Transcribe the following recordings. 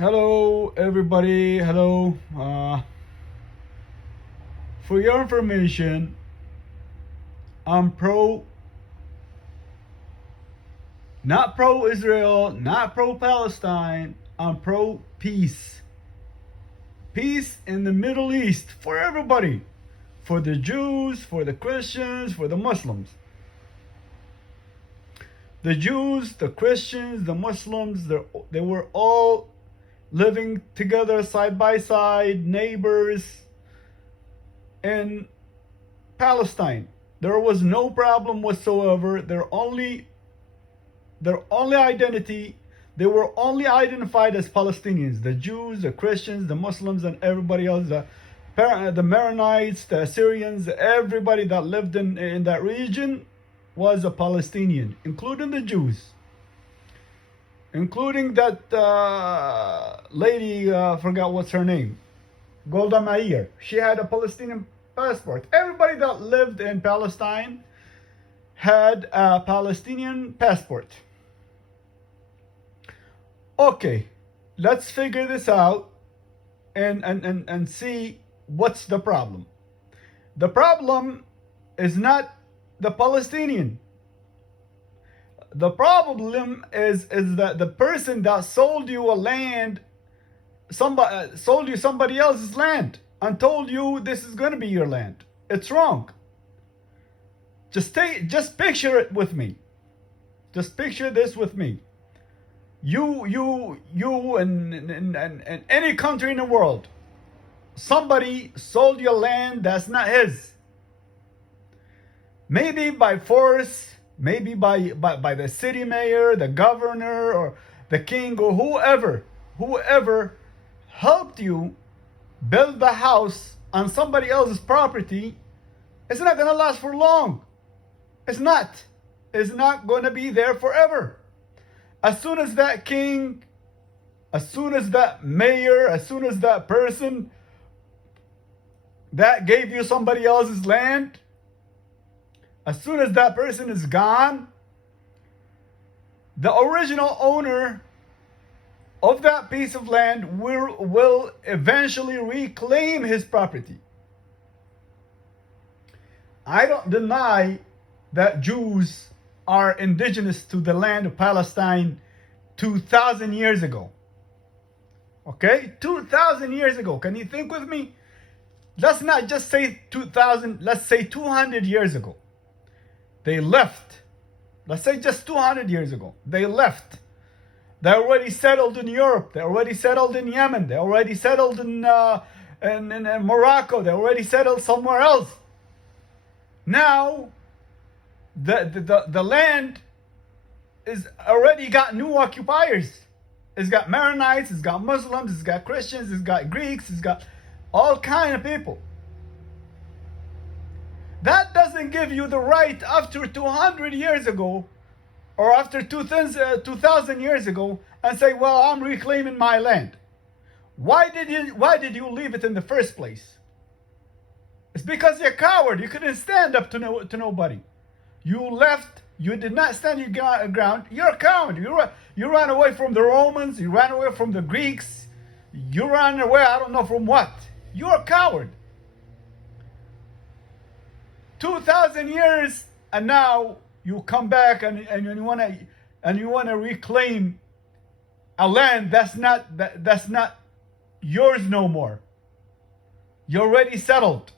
Hello, everybody. Hello. For your information, I'm not pro Israel, not pro Palestine. I'm pro peace. Peace in the Middle East for everybody. For the Jews, for the Christians, for the Muslims. The Jews, the Christians, the Muslims, they were all living together side by side, neighbors in Palestine. There was no problem whatsoever. Their only identity, they were only identified as Palestinians. The Jews, the Christians, the Muslims, and everybody else, the Maronites, the Assyrians, everybody that lived in that region was a Palestinian, including the Jews. Including that lady, forgot what's her name, Golda Meir. She had a Palestinian passport. Everybody that lived in Palestine had a Palestinian passport. Okay, let's figure this out and see what's the problem. The problem is not the Palestinian. The problem is that the person that sold you a land, sold you somebody else's land and told you this is going to be your land. It's wrong. Just picture it with me. Just picture this with me. You in any country in the world, somebody sold you land that's not his. Maybe by force, maybe by the city mayor, the governor, or the king, or whoever helped you build the house on somebody else's property. It's not going to last for long. It's not going to be there forever. As soon as that king, as soon as that mayor, as soon as that person that gave you somebody else's land, as soon as that person is gone, the original owner of that piece of land will eventually reclaim his property. I don't deny that Jews are indigenous to the land of Palestine 2,000 years ago. Okay? 2,000 years ago. Can you think with me? Let's not just say 2,000, let's say 200 years ago. They left. Let's say just 200 years ago. They left. They already settled in Europe. They already settled in Yemen. They already settled in Morocco. They already settled somewhere else. Now, the land is already got new occupiers. It's got Maronites. It's got Muslims. It's got Christians. It's got Greeks. It's got all kind of people. That doesn't give you the right after 200 years ago or after 2,000 years ago and say, well, I'm reclaiming my land. Why did you leave it in the first place? It's because you're a coward. You couldn't stand up to nobody. You left. You did not stand your ground. You're a coward. You ran away from the Romans. You ran away from the Greeks. You ran away, I don't know from what. You're a coward. 2,000 years, and now you come back and you want to reclaim a land that's not yours no more. You're already settled.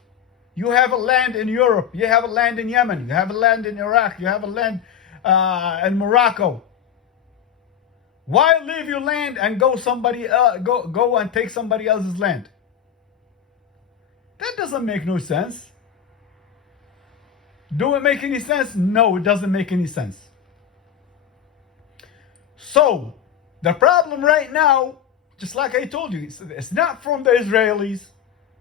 You have a land in Europe. You have a land in Yemen. You have a land in Iraq. You have a land in Morocco. Why leave your land and go and take somebody else's land? That doesn't make no sense. Do it make any sense? No, it doesn't make any sense. So, the problem right now, just like I told you, it's not from the Israelis,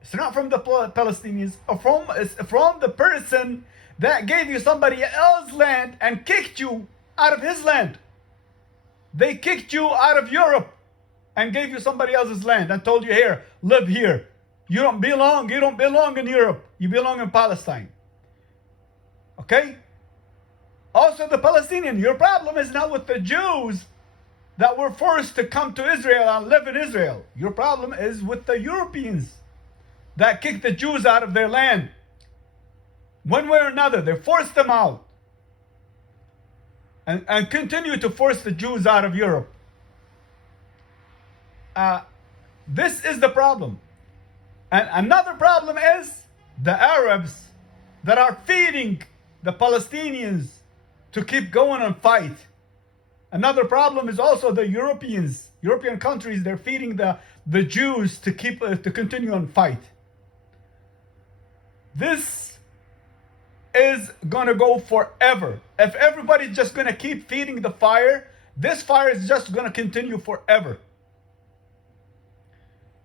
it's not from the Palestinians, it's from the person that gave you somebody else's land and kicked you out of his land. They kicked you out of Europe and gave you somebody else's land and told you, here, live here. You don't belong in Europe. You belong in Palestine. Okay? Also the Palestinian. Your problem is not with the Jews that were forced to come to Israel and live in Israel. Your problem is with the Europeans that kicked the Jews out of their land. One way or another, they forced them out. And continue to force the Jews out of Europe. This is the problem. And another problem is the Arabs that are feeding the Palestinians to keep going and fight. Another problem is also the European countries. They're feeding the Jews to continue and fight. This is gonna go forever. If everybody's just gonna keep feeding the fire, this fire is just gonna continue forever.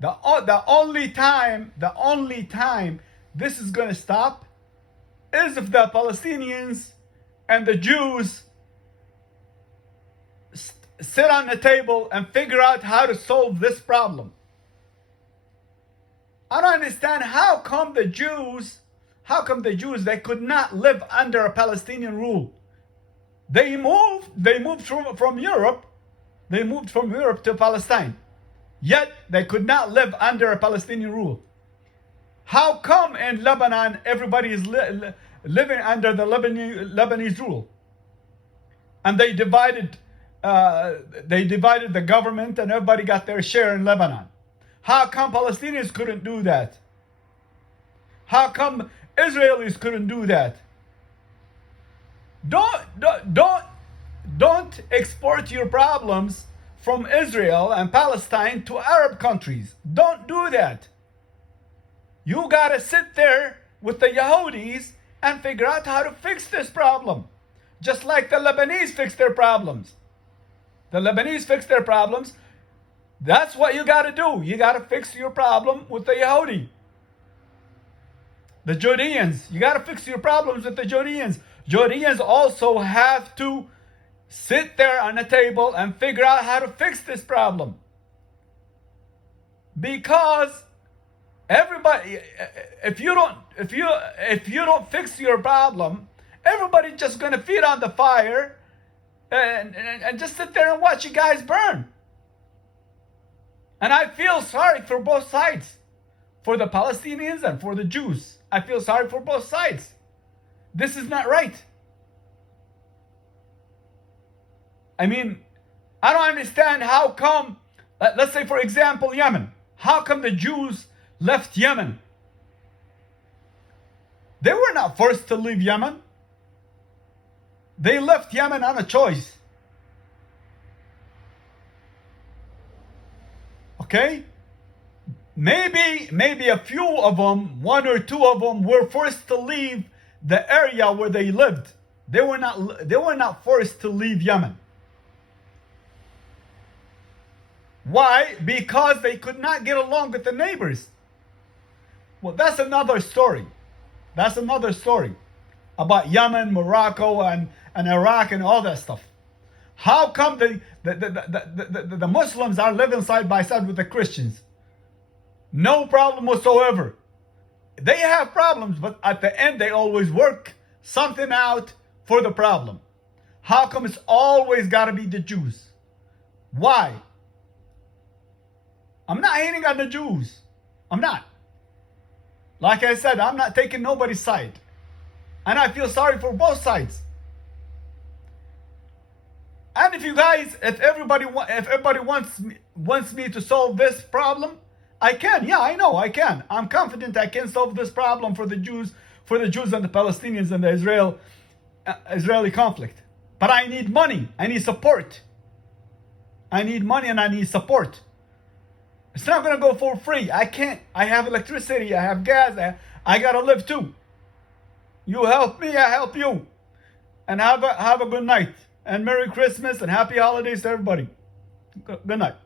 The only time this is gonna stop is if the Palestinians and the Jews sit on the table and figure out how to solve this problem. I don't understand how come the Jews they could not live under a Palestinian rule. They moved from Europe to Palestine. Yet they could not live under a Palestinian rule. How come in Lebanon everybody is living under the Lebanese rule? And they divided the government and everybody got their share in Lebanon. How come Palestinians couldn't do that? How come Israelis couldn't do that? Don't export your problems from Israel and Palestine to Arab countries. Don't do that. You gotta sit there with the Yahudis and figure out how to fix this problem. Just like the Lebanese fix their problems. The Lebanese fix their problems. That's what you gotta do. You gotta fix your problem with the Yahudi. The Judeans, you gotta fix your problems with the Judeans. Judeans also have to sit there on the table and figure out how to fix this problem. Because everybody, if you don't fix your problem, everybody's just gonna feed on the fire and just sit there and watch you guys burn. And I feel sorry for both sides, for the Palestinians and for the Jews. I feel sorry for both sides. This is not right. I mean, I don't understand how come, let's say for example, Yemen. How come the Jews left Yemen? They were not forced to leave Yemen. They left Yemen on a choice. Okay? Maybe a few of them, one or two of them, were forced to leave the area where they lived. They were not forced to leave Yemen. Why? Because they could not get along with the neighbors. Well, that's another story. That's another story about Yemen, Morocco, and Iraq and all that stuff. How come the Muslims are living side by side with the Christians? No problem whatsoever. They have problems, but at the end they always work something out for the problem. How come it's always got to be the Jews? Why? I'm not hating on the Jews. I'm not. Like I said, I'm not taking nobody's side. And I feel sorry for both sides. And if everybody wants me to solve this problem, I can. Yeah, I know I can. I'm confident I can solve this problem for the Jews and the Palestinians and the Israeli conflict. But I need money. I need support. I need money and I need support. It's not gonna go for free. I can't. I have electricity. I have gas. I gotta live too. You help me, I help you. And have a good night. And Merry Christmas and Happy Holidays to everybody. Good night.